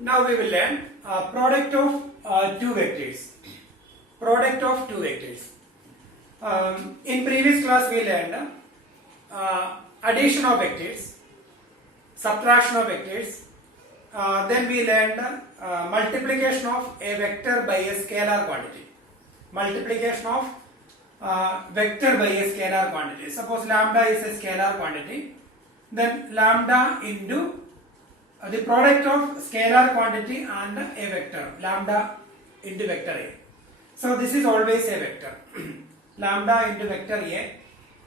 Now we will learn product of two vectors. Product of two vectors. In previous class we learned addition of vectors, subtraction of vectors. Then we learned multiplication of a vector by a scalar quantity. Multiplication of vector by a scalar quantity. Suppose lambda is a scalar quantity. Then lambda into the product of scalar quantity and a vector, lambda into vector A. So this is always a vector. Lambda into vector A,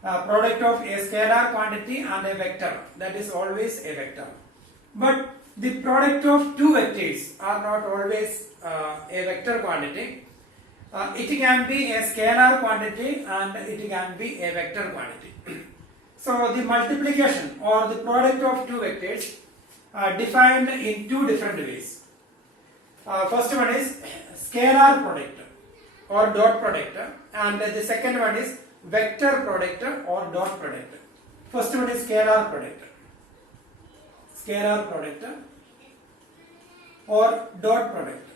product of a scalar quantity and a vector, that is always a vector. But the product of two vectors are not always a vector quantity. It can be a scalar quantity and it can be a vector quantity. So the multiplication or the product of two vectors defined in two different ways. First one is scalar product or dot product, and the second one is vector product or dot product. First one is scalar product. Scalar product or dot product.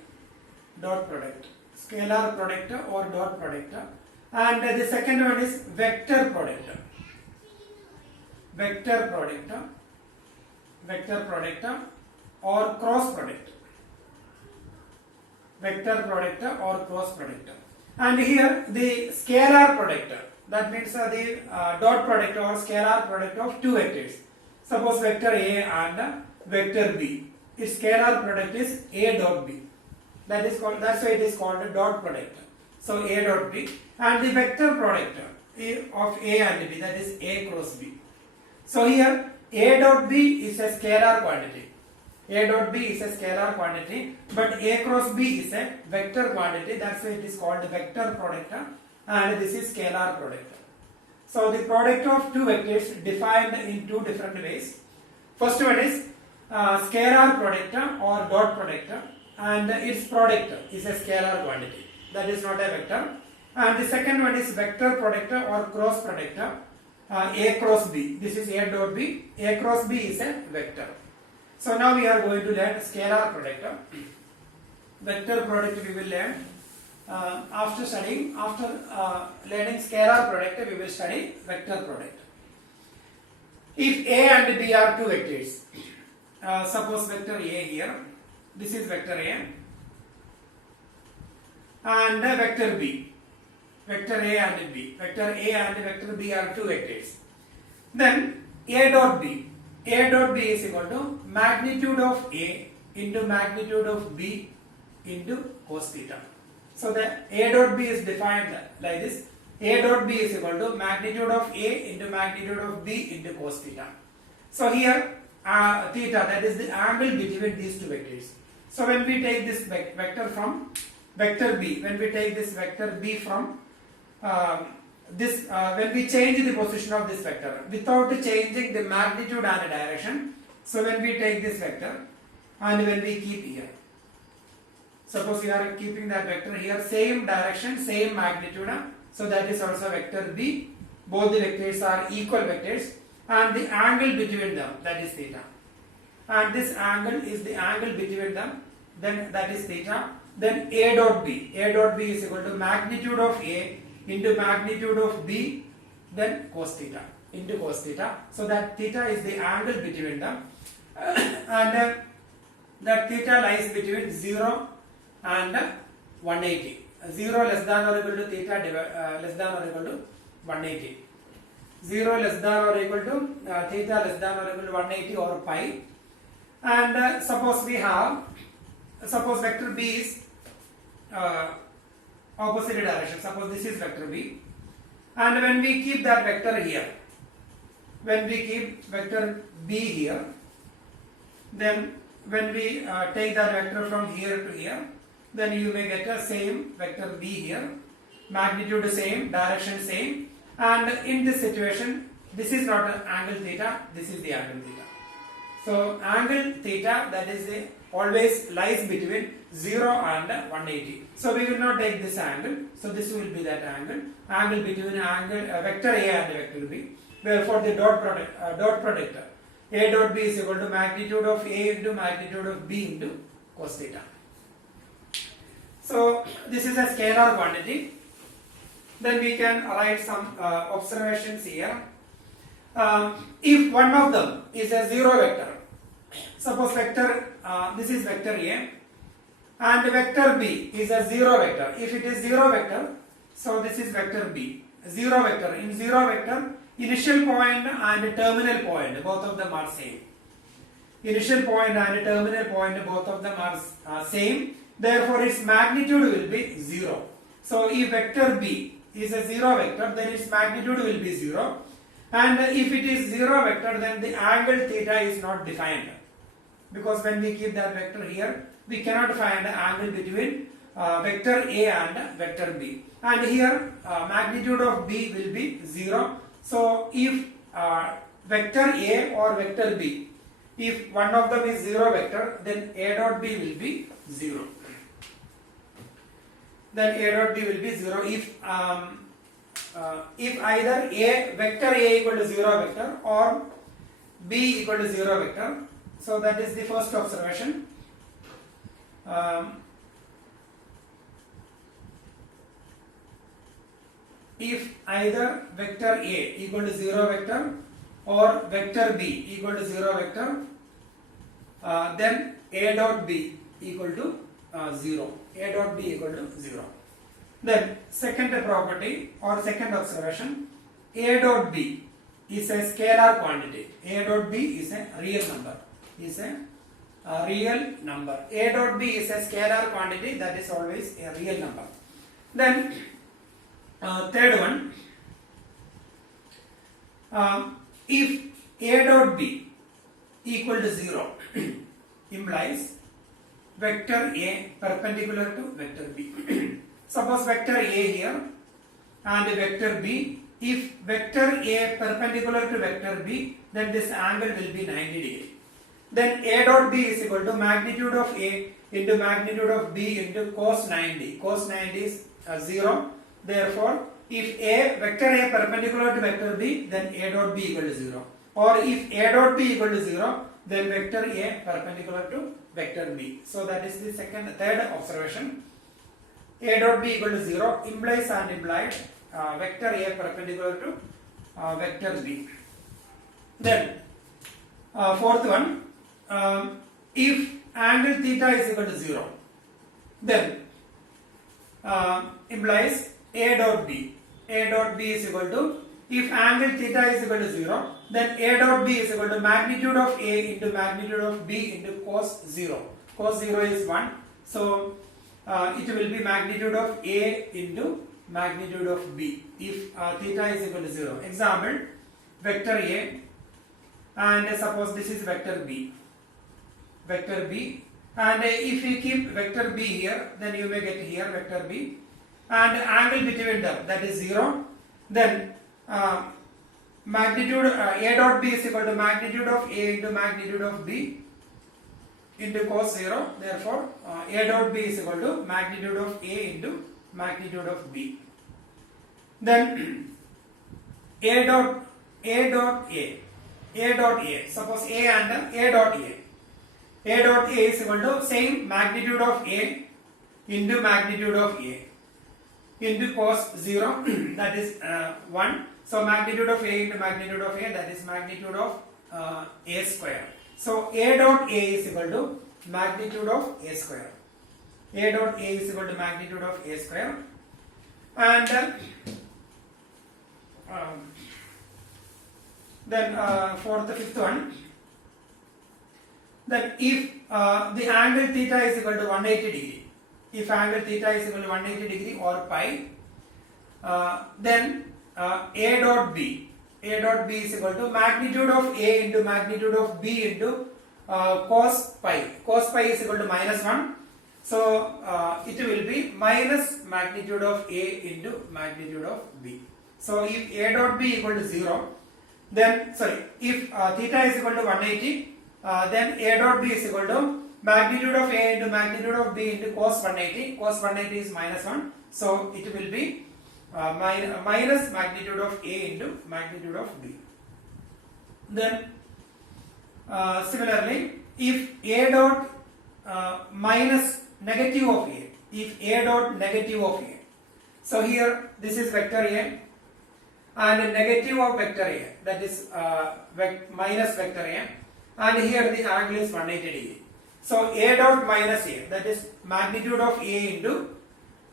Dot product. Scalar product or dot product. And the second one is vector product. Vector product. Vector product or cross product. Vector product or cross product. And here the scalar product, that means the dot product or scalar product of two vectors. Suppose vector A and vector B. Its scalar product is A dot B. That's why it is called a dot product. So A dot B. And the vector product of A and B, that is A cross B. So here A dot B is a scalar quantity. A dot B is a scalar quantity, but A cross B is a vector quantity. That's why it is called vector product, and this is scalar product. So the product of two vectors defined in two different ways. First one is scalar product or dot product, and its product is a scalar quantity. That is not a vector. And the second one is vector product or cross product. A cross B. This is A dot B. A cross B is a vector. So now we are going to learn scalar product. Vector product we will learn after learning scalar product we will study vector product. If A and B are two vectors, suppose vector A here, this is vector A, and vector B. Vector A and B. Vector A and vector B are two vectors. Then A dot B. A dot B is equal to magnitude of A into magnitude of B into cos theta. So the A dot B is defined like this. A dot B is equal to magnitude of A into magnitude of B into cos theta. So here theta, that is the angle between these two vectors. So when we take this vector from vector B, when we take this vector B from when we change the position of this vector without changing the magnitude and direction, so when we take this vector and when we keep here, suppose we are keeping that vector here, same direction, same magnitude, so that is also vector B. Both the vectors are equal vectors and the angle between them, that is theta, and this angle is the angle between them, then that is theta. Then A dot B. A dot B is equal to magnitude of A into magnitude of B, then cos theta into cos theta. So that theta is the angle between them, and that theta lies between 0 and 180. 0 less than or equal to theta less than or equal to 180. 0 less than or equal to theta less than or equal to 180 or pi. And suppose vector B is opposite direction. Suppose this is vector B, and when we keep that vector here, when we keep vector B here, then when we take that vector from here to here, then you may get a same vector B here, magnitude same, direction same, and in this situation this is not an angle theta, this is the angle theta. So angle theta, that is the always lies between 0 and 180. So we will not take this angle. So this will be that angle between vector A and vector B. Therefore the dot product A dot B is equal to magnitude of A into magnitude of B into cos theta. So this is a scalar quantity. Then we can write some observations here. If one of them is a zero vector, suppose vector this is vector A and vector B is a zero vector. If it is zero vector, so this is vector B, zero vector. In zero vector, initial point and terminal point, both of them are same. Initial point and terminal point, both of them are same. Therefore, its magnitude will be 0. So, if vector B is a 0 vector, then its magnitude will be 0. And if it is 0 vector, then the angle theta is not defined. Because when we keep that vector here, we cannot find the angle between vector A and vector B. And here, magnitude of B will be 0. So, if vector A or vector B, if one of them is 0 vector, then A dot B will be 0. Then A dot B will be 0 if either vector A equal to 0 vector or B equal to 0 vector. So that is the first observation. If either vector A equal to 0 vector or vector B equal to 0 vector, then A dot B equal to 0. A dot B equal to 0. Then second property or second observation, A dot B is a scalar quantity. A dot B is a real number. A dot B is a scalar quantity, that is always a real number. Then third one, if A dot B equal to 0 implies vector A perpendicular to vector B. Suppose vector A here and vector B. If vector A perpendicular to vector B, then this angle will be 90 degree. Then A dot B is equal to magnitude of A into magnitude of B into cos 90. Cos 90 is 0. Therefore, if vector A perpendicular to vector B, then A dot B equal to 0. Or if A dot B equal to 0, then vector A perpendicular to vector B. So that is the third observation. A dot B equal to 0 implies and implied vector A perpendicular to vector B. Then fourth one, if angle theta is equal to 0, then implies A dot B. A dot B is equal to, if angle theta is equal to 0, then A dot B is equal to magnitude of A into magnitude of B into cos 0. Cos 0 is 1. So it will be magnitude of A into magnitude of B if theta is equal to 0. Example, vector A and suppose this is vector B. Vector B, and if you keep vector B here, then you may get here vector B and angle between them, that is 0. Then magnitude A dot B is equal to magnitude of A into magnitude of B into cos 0. Therefore, A dot B is equal to magnitude of A into magnitude of B. Then A dot A. Suppose A and A dot A. A dot A is equal to same magnitude of A into magnitude of A into cos 0, that is 1. So magnitude of A into magnitude of A, that is magnitude of A square. So A dot A is equal to magnitude of A square. A dot A is equal to magnitude of A square. And then fifth one, that if the angle theta is equal to 180 degree, if angle theta is equal to 180 degree or pi, then A dot B is equal to magnitude of A into magnitude of B into cos pi. Cos pi is equal to minus 1. So it will be minus magnitude of A into magnitude of B. So if A dot B equal to 0, then if theta is equal to 180, then A dot B is equal to magnitude of A into magnitude of B into cos 180. Cos 180 is minus 1. So it will be minus magnitude of A into magnitude of B. Then similarly, if A dot minus negative of A, if A dot negative of A. So here this is vector A and negative of vector A, that is minus vector A, and here the angle is 180 degree. So A dot minus A, that is magnitude of A into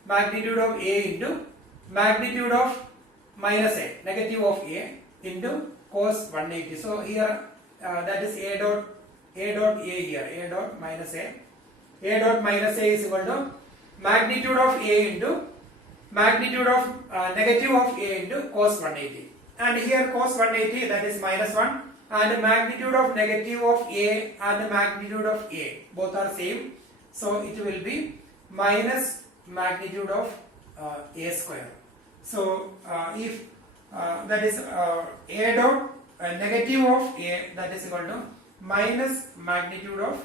magnitude of A into magnitude of minus A, negative of A into cos 180. So here that is A dot A here, A dot minus A. A dot minus A is equal to magnitude of A into magnitude of negative of A into cos 180. And here cos 180, that is minus 1, and magnitude of negative of A and magnitude of A both are same. So it will be minus magnitude of A square. So if that is A dot negative of A, that is equal to minus magnitude of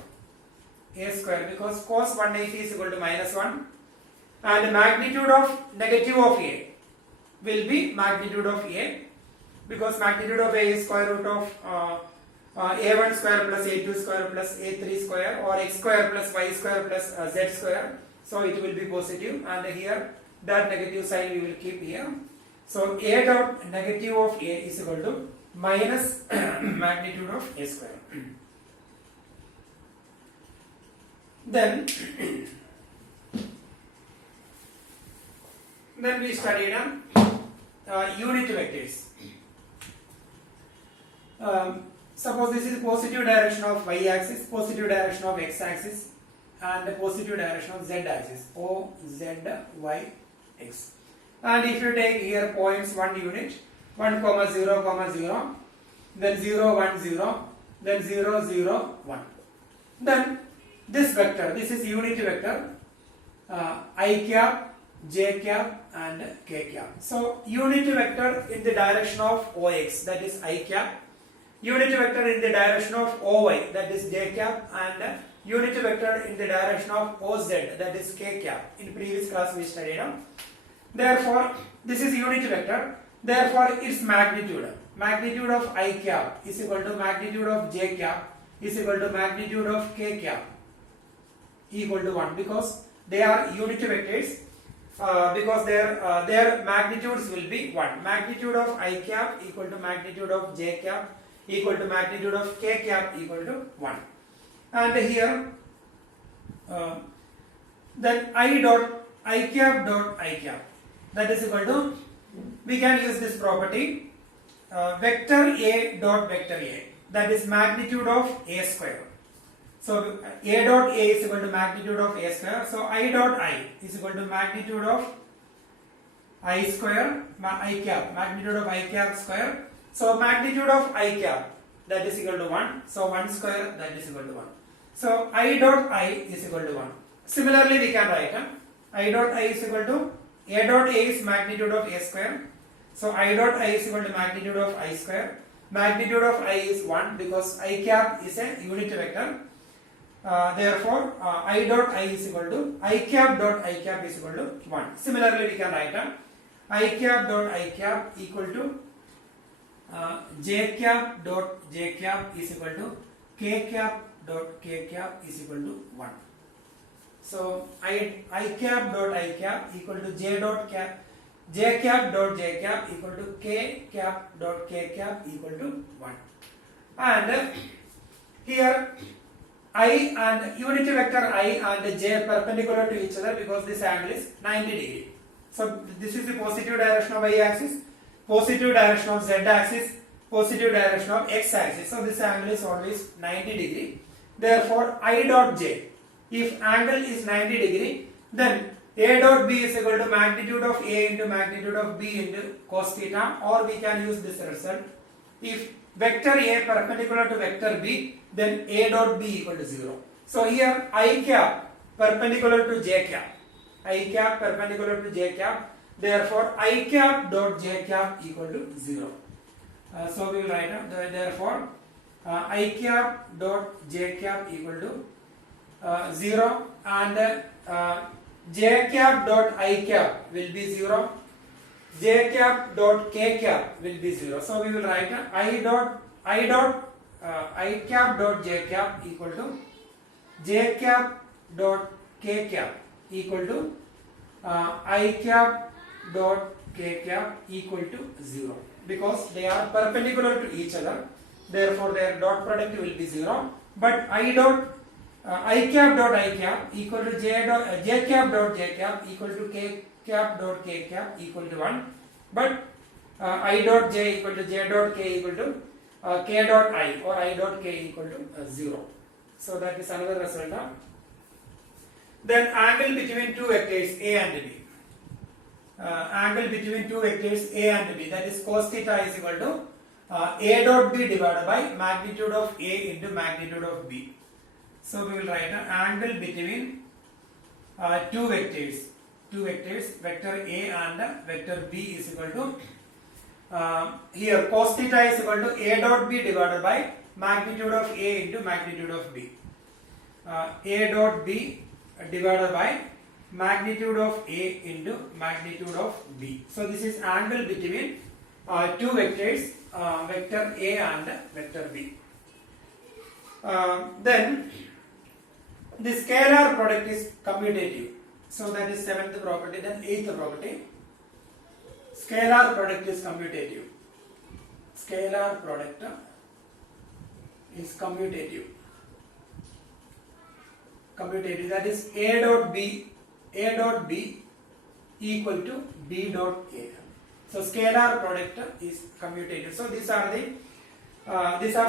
A square, because cos 180 is equal to minus 1 and magnitude of negative of A will be magnitude of A, because magnitude of A is square root of A1 square plus A2 square plus A3 square or x square plus y square plus z square. So it will be positive, and here that negative sign we will keep here. So A dot negative of A is equal to minus magnitude of A square. Then we studied unit vectors. Suppose this is positive direction of y axis, positive direction of x axis, and positive direction of z axis, O, Z, Y, X. And if you take here points 1 unit, 1, 0, 0, then 0, 1, 0, then 0, 0, 1. Then this vector, this is unit vector, I cap, j cap and k cap. So unit vector in the direction of OX, that is I cap, unit vector in the direction of OY, that is j cap, and unit vector in the direction of OZ, that is k cap. In previous class we studied. Therefore this is unit vector, therefore its magnitude of I cap is equal to magnitude of j cap is equal to magnitude of k cap equal to 1, because they are unit vectors, because their magnitudes will be 1. Magnitude of I cap equal to magnitude of j cap equal to magnitude of k cap equal to 1. And here then I cap, that is equal to, we can use this property, vector A dot vector A, that is magnitude of A square. So A dot A is equal to magnitude of A square. So I dot I is equal to magnitude of I square, I cap, magnitude of I cap square. So magnitude of I cap, that is equal to 1. So 1 square, that is equal to 1. So I dot I is equal to 1. Similarly we can write I dot I is equal to A dot A is magnitude of A square. So I dot I is equal to magnitude of I square. Magnitude of I is 1 because I cap is a unit vector. Therefore I dot I is equal to I cap dot I cap is equal to 1. Similarly we can write I cap dot I cap equal to j cap dot j cap is equal to k cap dot k cap is equal to 1. So I cap dot I cap equal to j cap dot j cap equal to k cap dot k cap equal to 1. And here I and unit vector I and j perpendicular to each other because this angle is 90 degree. So this is the positive direction of y axis, positive direction of z axis, positive direction of x axis. So this angle is always 90 degree. Therefore I dot j, if angle is 90 degree, then A dot B is equal to magnitude of A into magnitude of B into cos theta, or we can use this result. If vector A perpendicular to vector B, then A dot B equal to 0. So here I cap perpendicular to j cap, I cap perpendicular to j cap, therefore I cap dot j cap equal to 0. So we will write therefore I cap dot j cap equal to 0, and j cap dot I cap will be 0, j cap dot k cap will be 0. So we will write I cap dot j cap equal to j cap dot k cap equal to I cap dot k cap equal to 0, because they are perpendicular to each other, therefore their dot product will be 0. But I cap dot I cap equal to j cap dot j cap equal to k cap dot k cap equal to 1, but I dot j equal to j dot k equal to k dot I, or I dot k equal to 0. So that is another result. Then angle between two vectors A and B. Angle between two vectors A and B, that is cos theta is equal to A dot B divided by magnitude of A into magnitude of B. So we will write an angle between two vectors, vector A and vector B is equal to here cos theta is equal to A dot B divided by magnitude of A into magnitude of B. A dot B divided by magnitude of A into magnitude of B. So this is angle between two vectors, vector A and vector B. Then the scalar product is commutative. So that is 7th property. Then 8th property, scalar product is commutative. Scalar product is commutative. That is A dot B equal to B dot A. So scalar product is commutative. So these are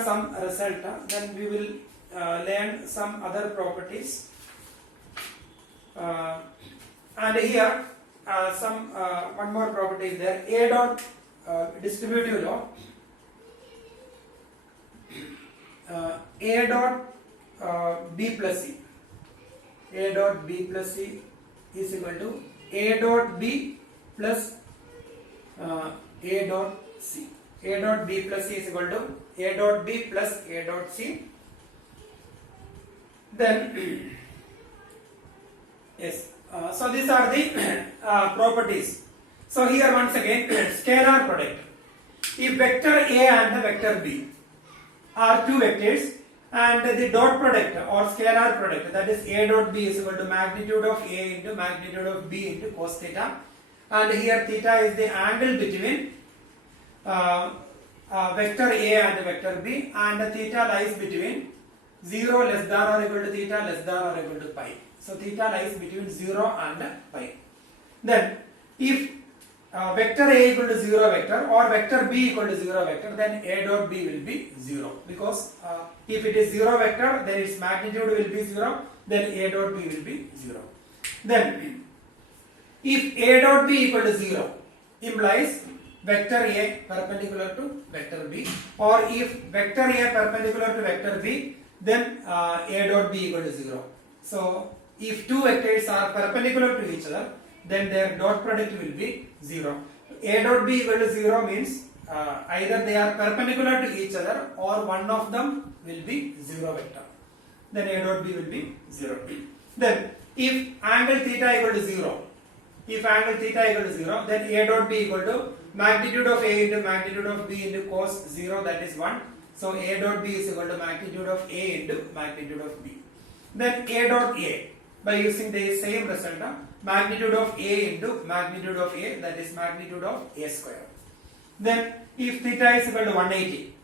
some result. Then we will learn some other properties. And here one more property is there. A dot distributive law. A dot B plus C. A dot B plus C is equal to A dot B plus A dot C. A dot B plus C is equal to A dot B plus A dot C. Then yes, so these are the properties. So here once again, scalar product. If vector A and vector B are two vectors, and the dot product or scalar product, that is A dot B is equal to magnitude of A into magnitude of B into cos theta, and here theta is the angle between vector A and vector B, and theta lies between 0 less than or equal to theta less than or equal to pi. So theta lies between 0 and pi. Then if vector A equal to 0 vector or vector B equal to 0 vector, then A dot B will be 0, because if it is 0 vector, then its magnitude will be 0, then A dot B will be 0. Then if A dot B equal to 0 implies vector A perpendicular to vector B, or if vector A perpendicular to vector B, then A dot B equal to 0. So if two vectors are perpendicular to each other, then their dot product will be 0. A dot B equal to 0 means either they are perpendicular to each other or one of them will be 0 vector. Then A dot B will be 0. Then if angle theta equal to 0, then A dot B equal to magnitude of A into magnitude of B into cos 0, that is 1. So A dot B is equal to magnitude of A into magnitude of B. Then A dot A, by using the same result, magnitude of A into magnitude of A, that is magnitude of A square. Then if theta is equal to 180,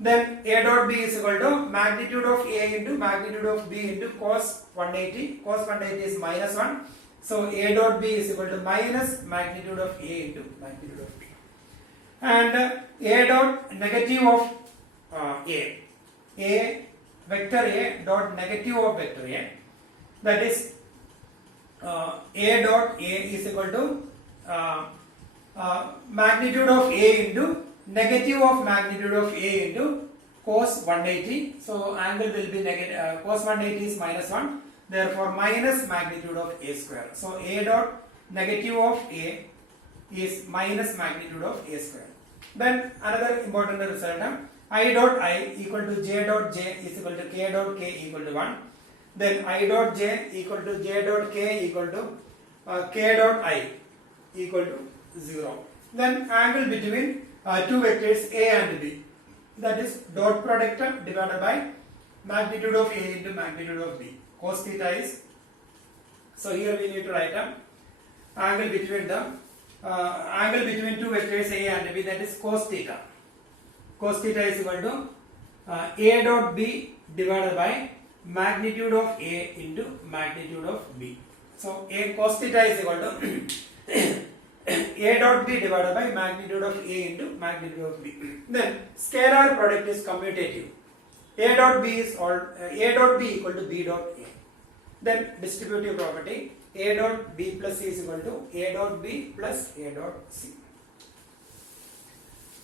then A dot B is equal to magnitude of A into magnitude of B into cos 180. Cos 180 is minus 1. So A dot B is equal to minus magnitude of A into magnitude of B. And A dot negative of A vector A dot negative of vector A, that is A dot A is equal to magnitude of A into negative of magnitude of A into cos 180. So angle will be negative. Cos 180 is minus 1. Therefore minus magnitude of A square. So A dot negative of A is minus magnitude of A square. Then another important result, I dot I equal to J dot J is equal to K dot K equal to 1. Then I dot J equal to J dot K equal to K dot I equal to 0. Then angle between two vectors A and B, that is dot product divided by magnitude of A into magnitude of B. Cos theta is, so here we need to write a angle between the angle between two vectors A and B, that is cos theta. Cos theta is equal to A dot B divided by magnitude of A into magnitude of B. So A cos theta is equal to A dot B divided by magnitude of A into magnitude of B. Then scalar product is commutative. A dot B is A dot B equal to B dot A. Then distributive property, A dot B plus C is equal to A dot B plus A dot C.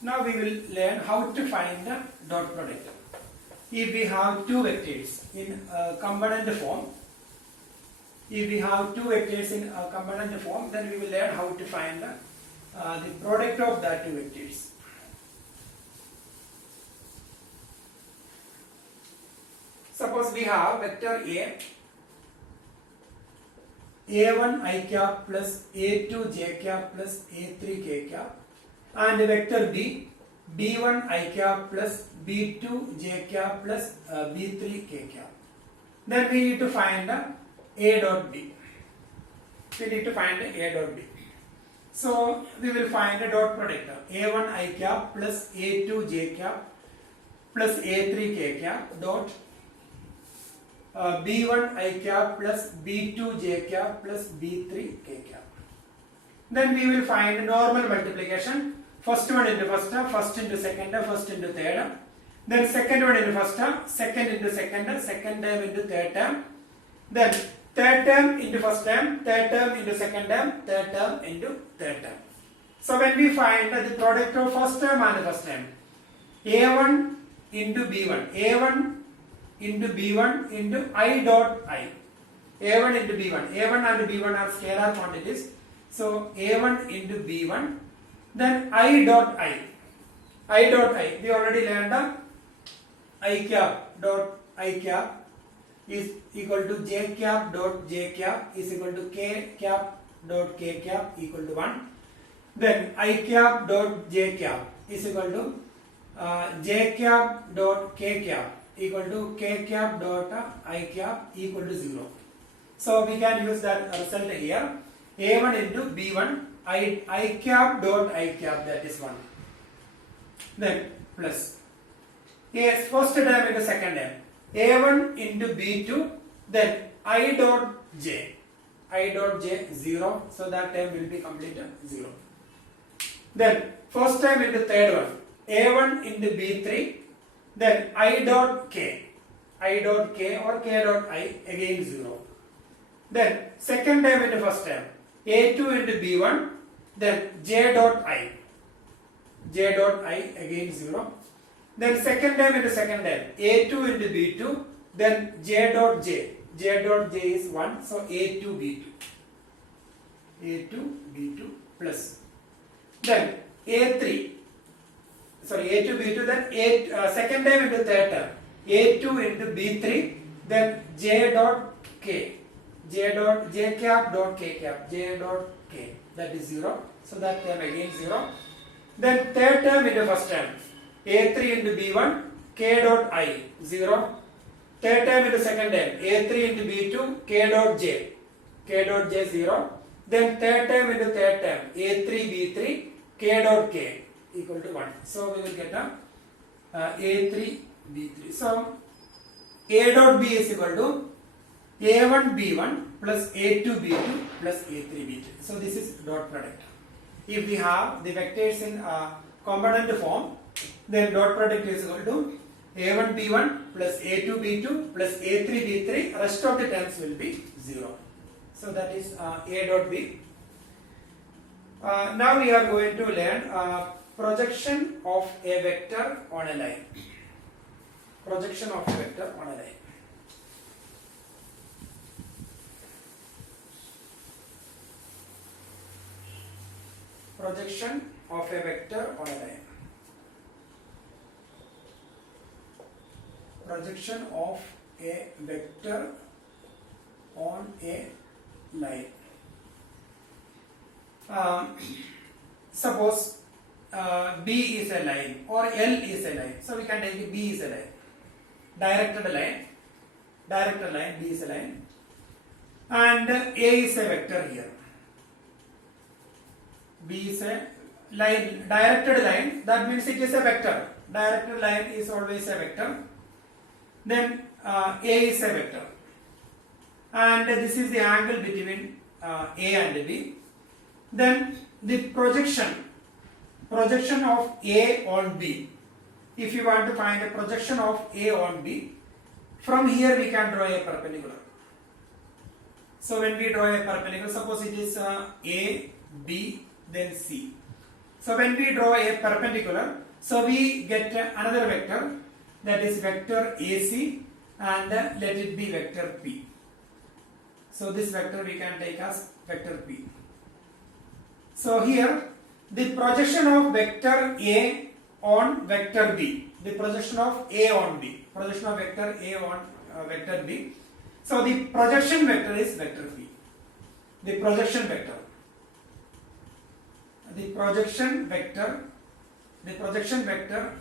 Now we will learn how to find the dot product. If we have two vectors in component form, then we will learn how to find the product of that two vectors. Suppose we have vector A, A1 I cap plus A2 j cap plus A3 k cap, and vector B, B1 I cap plus B2 j cap plus B3 k cap. Then we need to find A dot B. So we will find a dot product, A1 I cap plus A2 j cap plus A3 k cap dot B1 I cap plus B2 j cap plus B3 k cap. Then we will find normal multiplication. First one into first term, first into second term, first into third term. Then second one into first term, second into second term, second term into third term. Then third term into first term, third term into second term, third term into third term. So when we find the product of first term and first term, A1 into B1, A1 into B1 into I dot I. A1 into B1. A1 and B1 are scalar quantities. So A1 into B1, then I dot I. I dot I. We already learned I cap dot I cap is equal to J cap dot J cap is equal to K cap dot K cap equal to 1. Then I cap dot J cap is equal to J cap dot K cap equal to K cap dot I cap equal to 0. So we can use that result here. A1 into B1 I cap dot I cap, that is 1. Then plus yes, first term into second term, A1 into B2, then I dot J 0, so that term will be completed 0. Then first term into third one, A1 into B3, then I dot K or K dot I, again 0. Then second term into first term, A2 into B1, then J dot I again 0. Then second term into second term, A2 into B2, then J dot J is 1, so A2 B2 plus. Then A2 B2, then second term into third term, A2 into B3, then J dot K, J cap dot K cap, J dot K, that is 0, so that term again 0. Then third term into first term, A3 into B1, K dot I 0. Third term into second term, A3 into B2, K dot J 0. Then third term into third term, A3 B3, K dot K equal to 1. So we will get A3 B3. So A dot B is equal to A1 B1 plus A2 B2 plus A3 B3. So this is dot product. If we have the vectors in component form, then dot product is equal to A1 B1 plus A2 B2 plus A3 B3. Rest of the terms will be 0. So that is A dot B. Now we are going to learn projection of a vector on a line. Projection of a vector on a line. Projection of a vector on a line. Projection of a vector on a line. Suppose B is a line or L is a line. So we can take B is a line. directed line, B is a line, and A is a vector here. B is a line, directed line, that means it is a vector. Directed line is always a vector. Then A is a vector, and this is the angle between A and B. Then the projection of A on B. If you want to find a projection of A on B, from here we can draw a perpendicular. So when we draw a perpendicular, suppose it is A, B, then C. So when we draw a perpendicular, so we get another vector, that is vector AC, and let it be vector P. So this vector we can take as vector P. So here the projection of vector A on vector B, the projection of A on B, projection of vector A on vector B. So the projection vector is vector P. The projection vector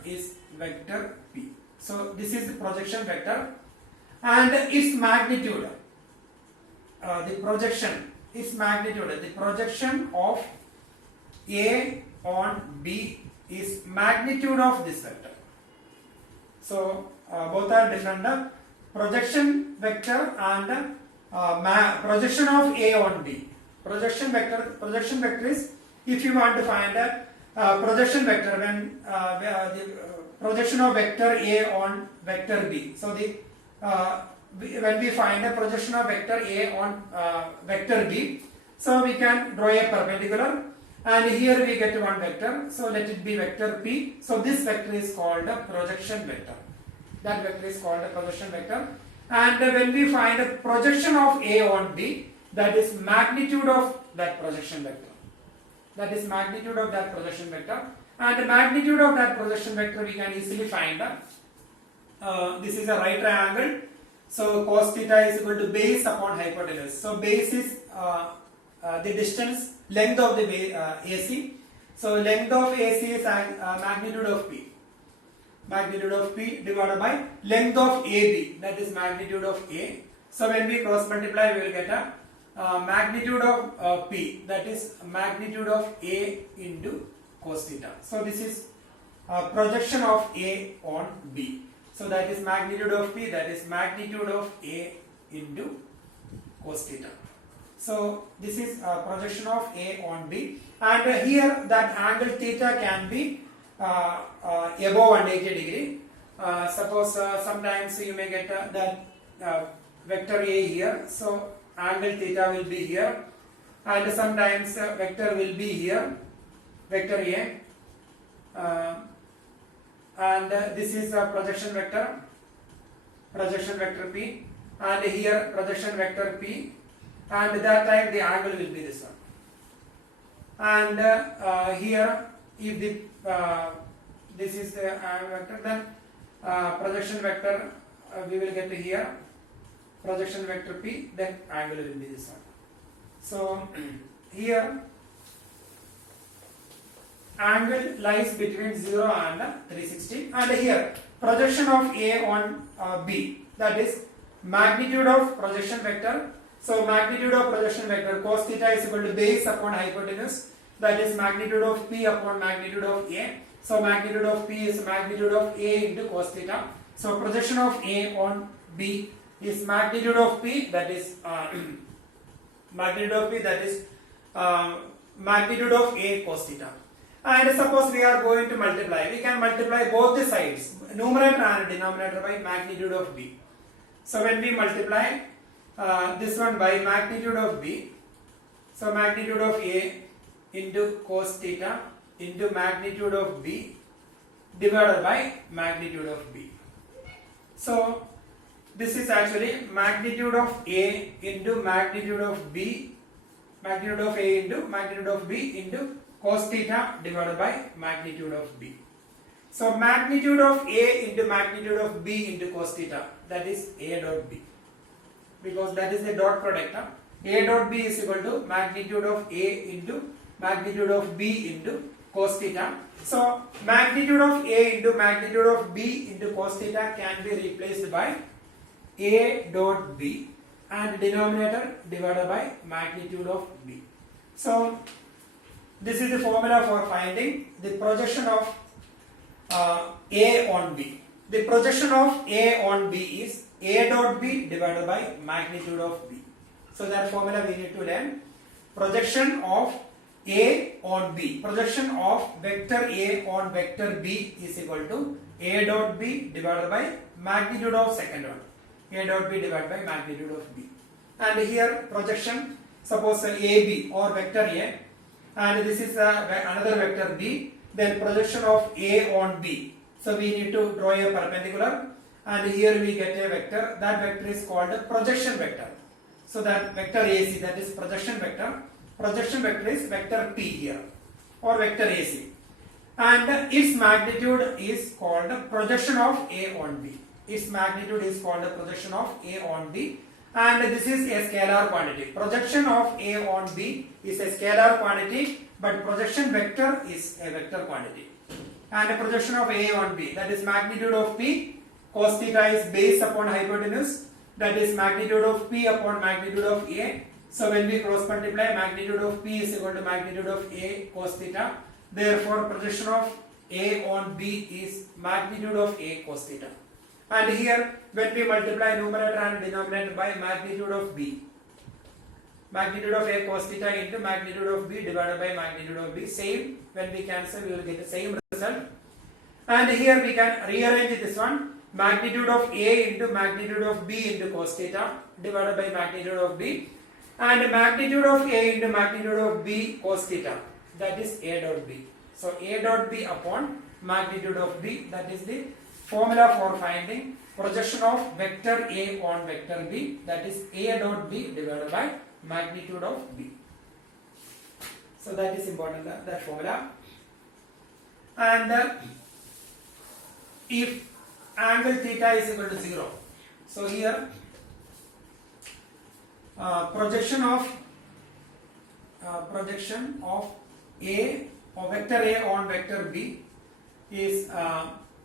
is vector P. So this is the projection vector, and its magnitude, the projection of A on B is magnitude of this vector. So both are different. Projection vector and projection of A on B. Projection vector is, if you want to find a projection vector when the projection of vector A on vector B. So the when we find a projection of vector A on vector B, so we can draw a perpendicular, and here we get one vector, so let it be vector P. So this vector is called a projection vector. That vector is called a projection vector. And when we find a projection of A on B, that is magnitude of that projection vector. And the magnitude of that projection vector we can easily find. This is a right triangle. So cos theta is equal to base upon hypotenuse. So base is the distance, length of the AC. So length of AC is magnitude of P. Magnitude of P divided by length of AB, that is magnitude of A. So when we cross multiply, we will get a magnitude of P, that is magnitude of A into cos theta. So this is projection of A on B. So that is magnitude of P, that is magnitude of A into cos theta. So this is projection of A on B, and here that angle theta can be above 180 degree. Suppose sometimes you may get that vector A here, so angle theta will be here, and sometimes vector will be here, vector A, and this is a projection vector P, and here projection vector P, and that time the angle will be this one. And here if the this is the vector, then projection vector we will get here, projection vector P, then angle will be this one. So here angle lies between 0 and 360, and here projection of A on B, that is magnitude of projection vector. So magnitude of projection vector cos theta is equal to base upon hypotenuse, that is magnitude of P upon magnitude of A. So magnitude of P is magnitude of A into cos theta. So projection of A on B is magnitude of P, that is magnitude of P, that is magnitude of A cos theta. And suppose we are going to multiply, we can multiply both the sides, numerator and denominator, by magnitude of B. So when we multiply this one by magnitude of B, so magnitude of A into cos theta into magnitude of B divided by magnitude of B. So this is actually magnitude of A into magnitude of B, magnitude of A into magnitude of B into cos theta divided by magnitude of B. So magnitude of A into magnitude of B into cos theta, that is A dot B, because that is the dot product. A dot B is equal to magnitude of A into magnitude of B into cos theta. So magnitude of A into magnitude of B into cos theta can be replaced by A dot B and denominator divided by magnitude of B. So this is the formula for finding the projection of A on B. The projection of A on B is A dot B divided by magnitude of B. So that formula we need to learn. Projection of A on B. Projection of vector A on vector B is equal to A dot B divided by magnitude of second one. A dot B divided by magnitude of B. And here projection, suppose AB or vector A, and this is another vector B, then projection of A on B. So we need to draw a perpendicular, and here we get a vector. That vector is called a projection vector. So that vector AC, that is projection vector. Projection vector is vector P here, or vector AC, and its magnitude is called projection of A on B. Its magnitude is called the projection of A on B, and this is a scalar quantity. Projection of A on B is a scalar quantity, but projection vector is a vector quantity. And the projection of A on B, that is magnitude of P, cos theta is base upon hypotenuse, that is magnitude of P upon magnitude of A. So when we cross multiply, magnitude of P is equal to magnitude of A cos theta. Therefore projection of A on B is magnitude of A cos theta. And here when we multiply numerator and denominator by magnitude of B, magnitude of A cos theta into magnitude of B divided by magnitude of B, same, when we cancel we will get the same result. And here we can rearrange this one, magnitude of A into magnitude of B into cos theta divided by magnitude of B, and magnitude of A into magnitude of B cos theta, that is A dot B. So A dot B upon magnitude of B, that is the formula for finding projection of vector A on vector B, that is A dot B divided by magnitude of B. So that is important, that formula. And if angle theta is equal to 0, so here projection of A or vector A on vector B is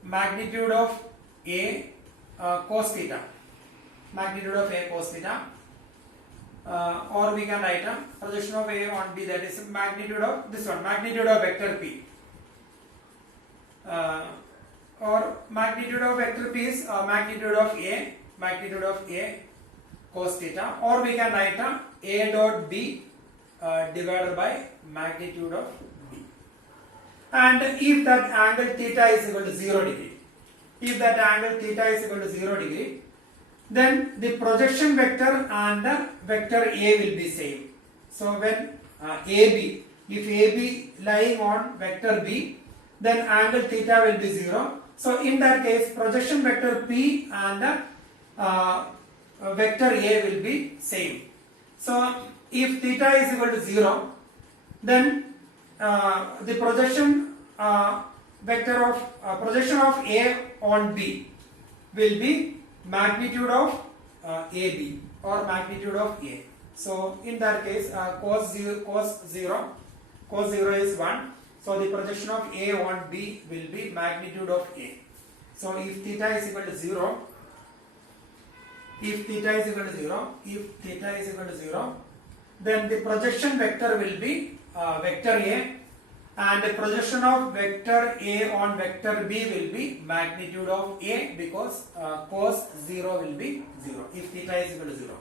magnitude of A cos theta, magnitude of A cos theta, or we can write projection of A on B, that is magnitude of this one, magnitude of vector P, or magnitude of vector P is magnitude of A cos theta, or we can write A dot B divided by magnitude of B. And if that angle theta is equal to 0 degree, if that angle theta is equal to 0 degree, then the projection vector and the vector A will be same. So when AB, if AB lying on vector B, then angle theta will be 0. So in that case, projection vector P and vector A will be same. So if theta is equal to 0, then the projection vector of projection of A on B will be magnitude of AB or magnitude of A. So in that case, cos 0 is 1. So the projection of A on B will be magnitude of A. So if theta is equal to 0, then the projection vector will be vector A, and the projection of vector A on vector B will be magnitude of A, because cos 0 will be 0 if theta is equal to 0.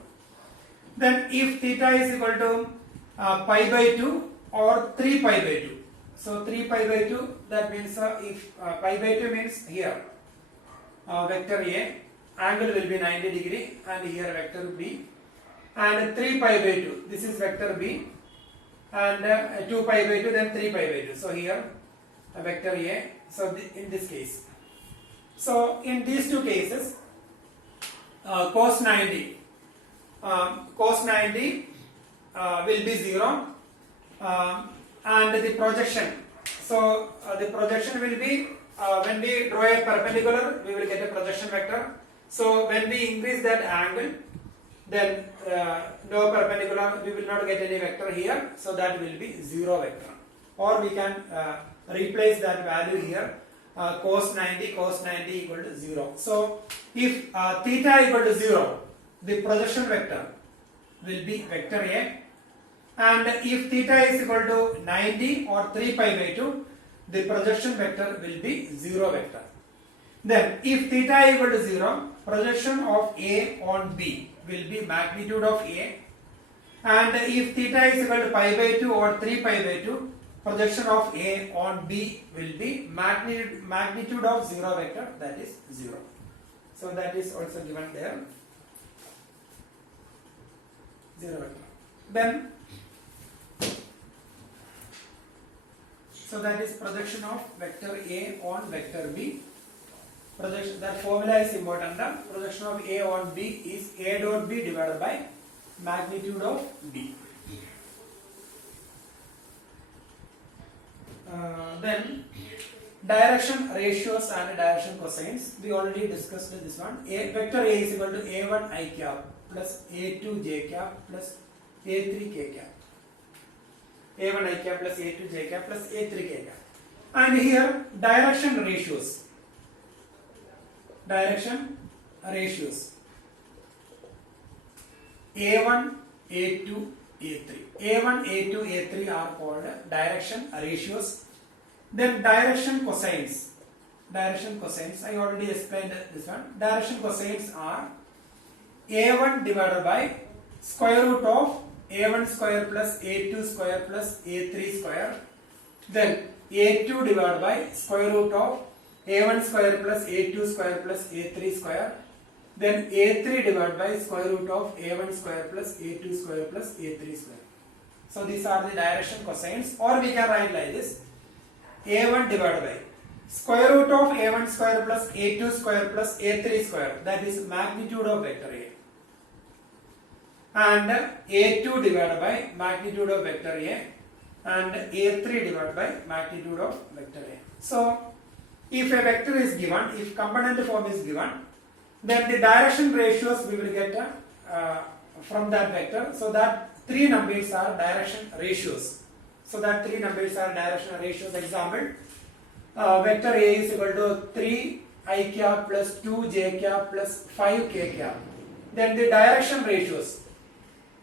Then if theta is equal to pi by 2 or 3 pi by 2. So 3 pi by 2, that means if pi by 2 means here vector A, angle will be 90 degree, and here vector B, and 3 pi by 2, this is vector B, and 2 pi by 2, then 3 pi by 2. So here vector A. So in this case, so in these two cases, cos 90 will be 0, and the projection. So the projection will be when we draw a perpendicular, we will get a projection vector. So when we increase that angle, then no perpendicular, we will not get any vector here. So that will be 0 vector. Or we can replace that value here. Cos 90 equal to 0. So if theta equal to 0, the projection vector will be vector A, and if theta is equal to 90 or 3 pi by 2, the projection vector will be 0 vector. Then if theta equal to 0, projection of A on B will be magnitude of A, and if theta is equal to pi by 2 or 3 pi by 2, projection of A on B will be magnitude of 0 vector, that is 0. So that is also given there, 0 vector. Then so that is projection of vector A on vector B. Projection, that formula is important. The projection of A on B is A dot B divided by magnitude of B. Then direction ratios and direction cosines. We already discussed this one. Vector A is equal to A1 I cap plus A2 j cap plus A3 k cap. A1 I cap plus A2 j cap plus A3 k cap. And here direction ratios. Direction ratios. A1, A2, A3. A1, A2, A3 are called direction ratios. Then direction cosines. Direction cosines, I already explained this one. Direction cosines are A1 divided by square root of A1 square plus A2 square plus A3 square. Then A2 divided by square root of A1 square plus A2 square plus A3 square. Then A3 divided by square root of A1 square plus A2 square plus A3 square. So these are the direction cosines, or we can write like this: A1 divided by square root of A1 square plus A2 square plus A3 square, that is magnitude of vector A. And A2 divided by magnitude of vector A, and A3 divided by magnitude of vector A. So if a vector is given, if component form is given, then the direction ratios we will get from that vector. So that three numbers are direction ratios. So that three numbers are direction ratios. Example, vector A is equal to 3 I cap plus 2 j cap plus 5 k cap. Then the direction ratios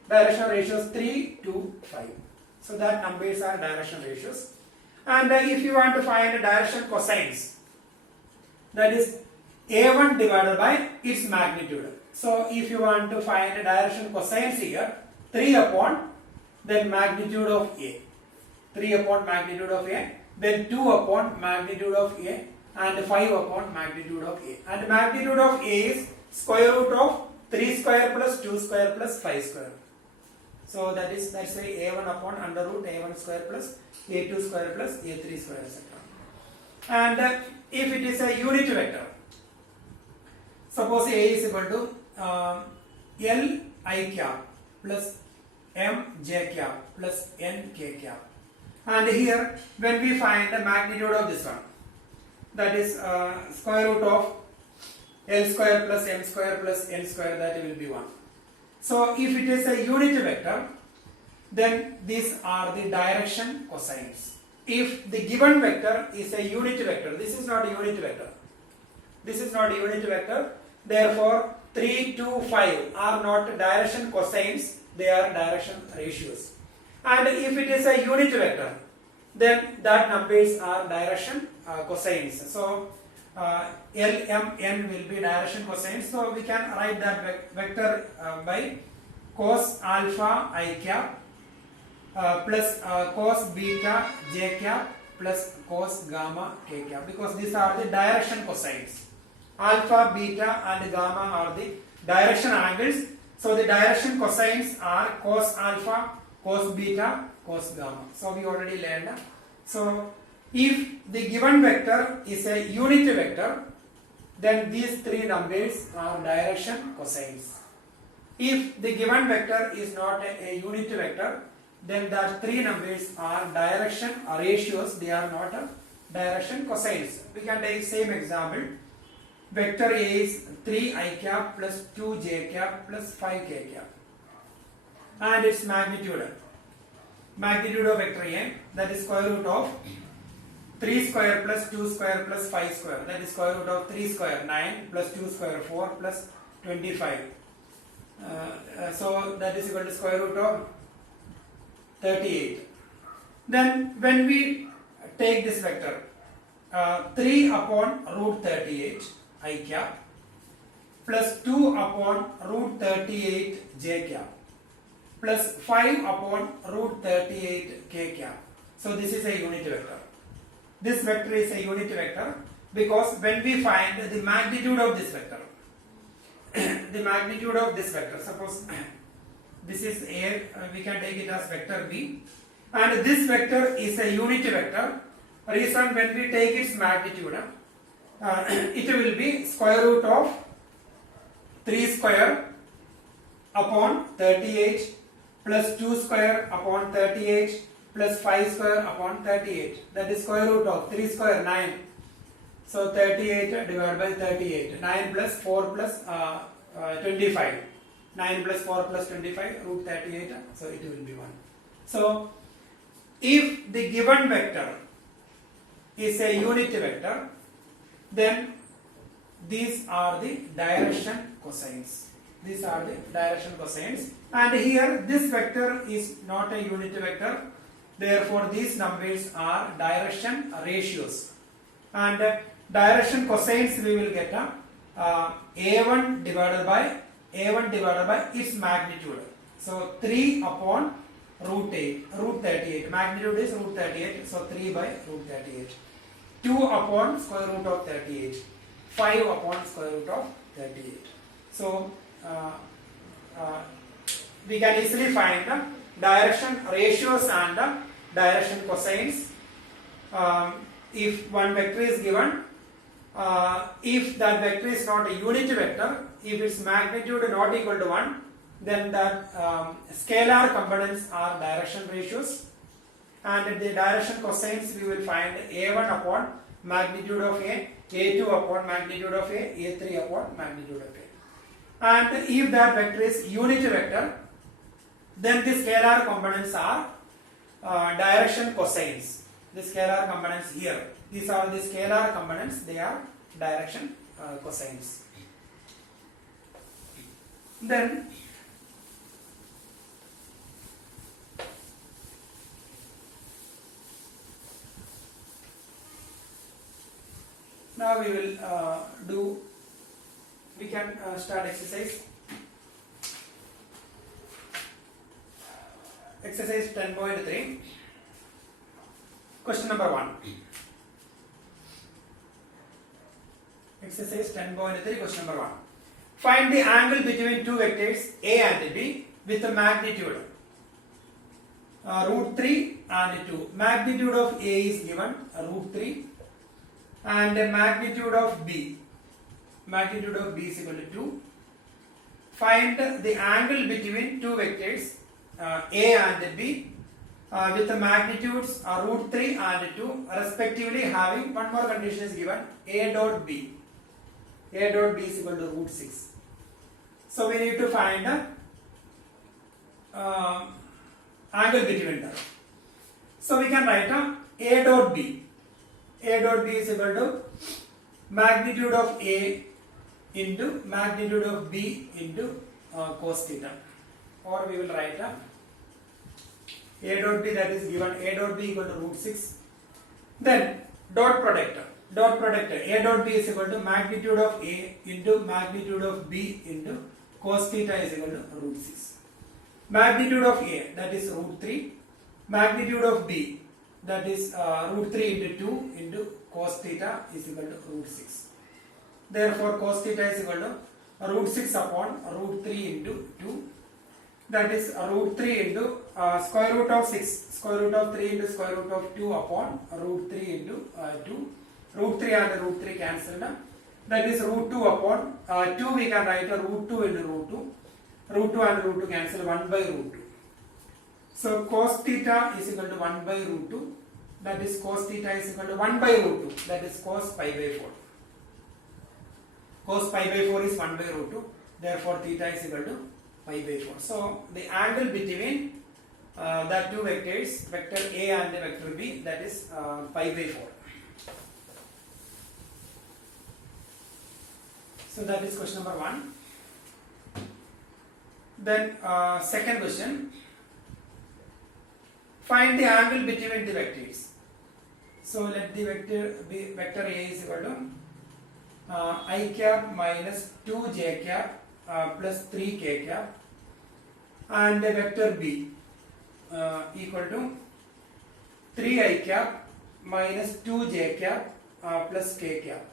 3 to 5. So that numbers are direction ratios. And if you want to find direction cosines, that is A1 divided by its magnitude. So if you want to find direction cosines here, 3 upon then magnitude of A. 3 upon magnitude of A, then 2 upon magnitude of A, and 5 upon magnitude of A. And magnitude of A is square root of 3 square plus 2 square plus 5 square. So that is, let's say A1 upon under root A1 square plus A2 square plus A3 square, etc. And if it is a unit vector, suppose A is equal to L I cap plus M j cap plus N k cap. And here when we find the magnitude of this one, that is square root of L square plus M square plus N square, that will be 1. So if it is a unit vector, then these are the direction cosines. If the given vector is a unit vector, this is not a unit vector. This is not a unit vector. Therefore, 3, 2, 5 are not direction cosines, they are direction ratios. And if it is a unit vector, then that numbers are direction cosines. So L, M, N will be direction cosines. So we can write that vector by cos alpha I cap plus cos beta j cap plus cos gamma k cap, because these are the direction cosines. Alpha, beta and gamma are the direction angles. So the direction cosines are cos alpha, cos beta, cos gamma. So we already learned. So if the given vector is a unit vector, then these three numbers are direction cosines. If the given vector is not a unit vector, then that three numbers are direction ratios, they are not direction cosines. We can take same example. Vector A is 3 I cap plus 2 j cap plus 5 k cap, and its magnitude of vector A, that is square root of 3 square plus 2 square plus 5 square, that is square root of 3 square 9 plus 2 square 4 plus 25. So that is equal to square root of 38. Then when we take this vector 3 upon root 38 I cap plus 2 upon root 38 j cap plus 5 upon root 38 k cap. So this is a unit vector. This vector is a unit vector because when we find the magnitude of this vector, the magnitude of this vector, suppose this is A, we can take it as vector B, and this vector is a unit vector. Reason, when we take its magnitude, it will be square root of 3 square upon 38 plus 2 square upon 38 plus 5 square upon 38, that is square root of 3 square 9, so 38 divided by 38, 9 plus 4 plus 25, 9 plus 4 plus 25 root 38, so it will be 1. So if the given vector is a unit vector, then these are the direction cosines. These are the direction cosines, and here this vector is not a unit vector. Therefore, these numbers are direction ratios, and direction cosines we will get a1 divided by its magnitude. So 3 upon root 38. Magnitude is root 38. So 3 by root 38. 2 upon square root of 38. 5 upon square root of 38. So we can easily find direction ratios and direction cosines. If one vector is given, if that vector is not a unit vector, if its magnitude not equal to 1, then that scalar components are direction ratios, and the direction cosines we will find a1 upon magnitude of a, a2 upon magnitude of a, a3 upon magnitude of a. And if that vector is unit vector, then the scalar components are direction cosines. The scalar components here, these are the scalar components, they are direction cosines. Then now we will we can start exercise. Exercise 10.3. Question number 1. Exercise 10.3, question number 1. Find the angle between two vectors A and B with a magnitude root 3 and 2. Magnitude of A is given root 3 and the magnitude of B is equal to 2. Find the angle between two vectors A and B with the magnitudes root 3 and 2 respectively, having one more condition is given, A dot B. A dot B is equal to root 6. So we need to find angle between them. So we can write A dot B. A dot B is equal to magnitude of A into magnitude of B into cos theta. Or we will write A dot B, that is given A dot B equal to root 6. Then dot product. Dot product A dot B is equal to magnitude of A into magnitude of B into cos theta is equal to root 6. Magnitude of A, that is root 3. Magnitude of B, that is root 3 into 2 into cos theta is equal to root 6. Therefore cos theta is equal to root 6 upon root 3 into 2. That is root 3 into square root of 6. Square root of 3 into square root of 2 upon root 3 into 2. Root 3 and root 3 cancelled. That is root 2 upon 2, we can write a root 2 into root 2. Root 2 and root 2 cancel, 1 by root 2. So cos theta is equal to 1 by root 2. That is cos theta is equal to 1 by root 2. That is cos pi by 4. Cos pi by 4 is 1 by root 2. Therefore theta is equal to pi by 4. So the angle between the two vectors, vector A and the vector B, that is pi by 4. So that is question number 1. Then second question, find the angle between the vectors. So let the vector be vector A is equal to I cap minus 2j cap plus 3k cap, and the vector B equal to 3i cap minus 2j cap plus k cap.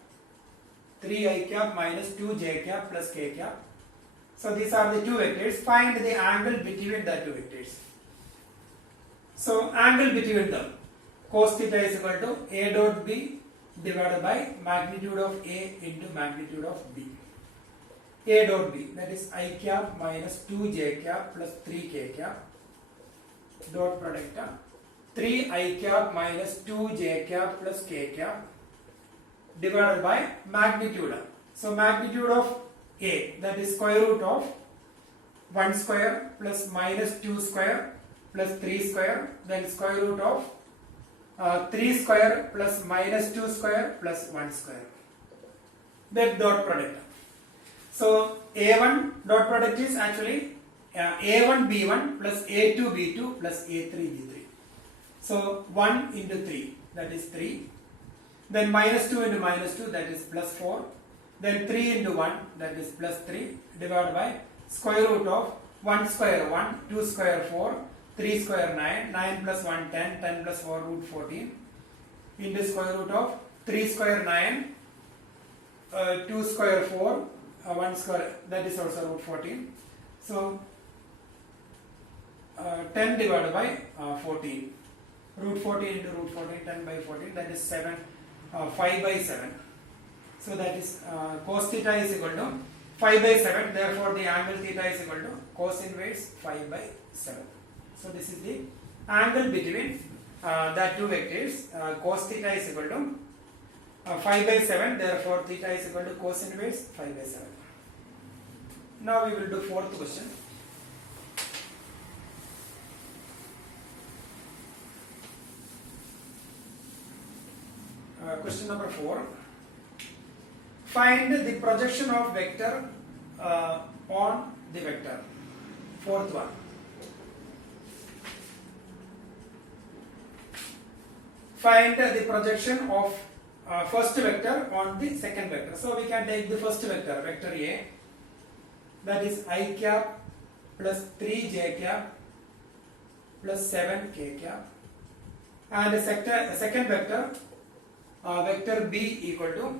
3i cap minus 2j cap plus k cap. So these are the two vectors. Find the angle between the two vectors. So angle between them, cos theta is equal to A dot B divided by magnitude of A into magnitude of B. A dot B, that is I cap minus 2j cap plus 3k cap, dot product 3i cap minus 2j cap plus k cap divided by magnitude. So magnitude of A, that is square root of 1 square plus minus 2 square plus 3 square, then square root of 3 square plus minus 2 square plus 1 square. That dot product. So A1 dot product is actually A1 B1 plus A2 B2 plus A3 B3. So 1 into 3, that is 3. Then minus 2 into minus 2, that is plus 4. Then 3 into 1, that is plus 3, divided by square root of 1 square 1, 2 square 4, 3 square 9, 9 plus 1 10, 10 plus 4 root 14, into square root of 3 square 9, 2 square 4, 1 square, that is also root 14. So 10 divided by 14. Root 14 into root 14, 10 by 14, that is 7, 5 by 7. So that is cos theta is equal to 5 by 7. Therefore, the angle theta is equal to cos inverse 5 by 7. So this is the angle between that two vectors. Cos theta is equal to 5 by 7. Therefore, theta is equal to cos inverse 5 by 7. Now we will do fourth question. Question number 4. Find the projection of vector on the vector. Fourth one. Find the projection of first vector on the second vector. So we can take the first vector, vector A, that is I cap plus 3j cap plus 7k cap, and the second vector, vector B equal to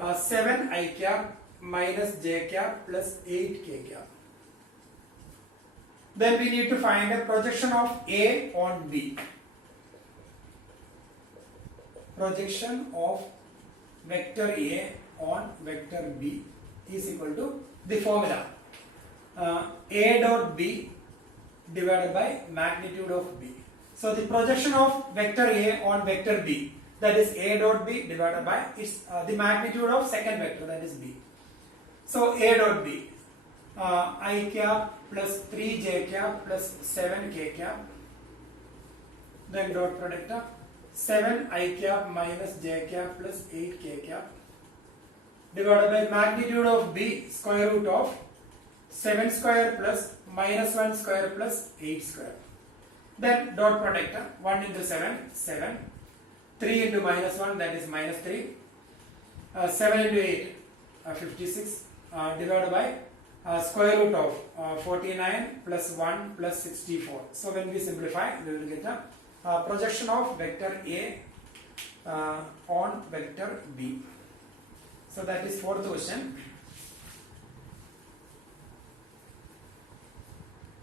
7i cap minus j cap plus 8k cap. Then we need to find a projection of A on B. Projection of vector A on vector B is equal to the formula A dot B divided by magnitude of B. So the projection of vector A on vector B, that is A dot B divided by its the magnitude of second vector, that is B. So A dot B, I cap plus 3j cap plus 7k cap, then dot product of 7i cap minus j cap plus 8k cap divided by magnitude of B, square root of 7 square plus minus 1 square plus 8 square. Then dot product 1 into 7, 7. 3 into minus 1, that is minus 3. 7 into 8, 56, divided by square root of 49 plus 1 plus 64. So when we simplify, we will get a projection of vector A on vector B. So that is fourth question.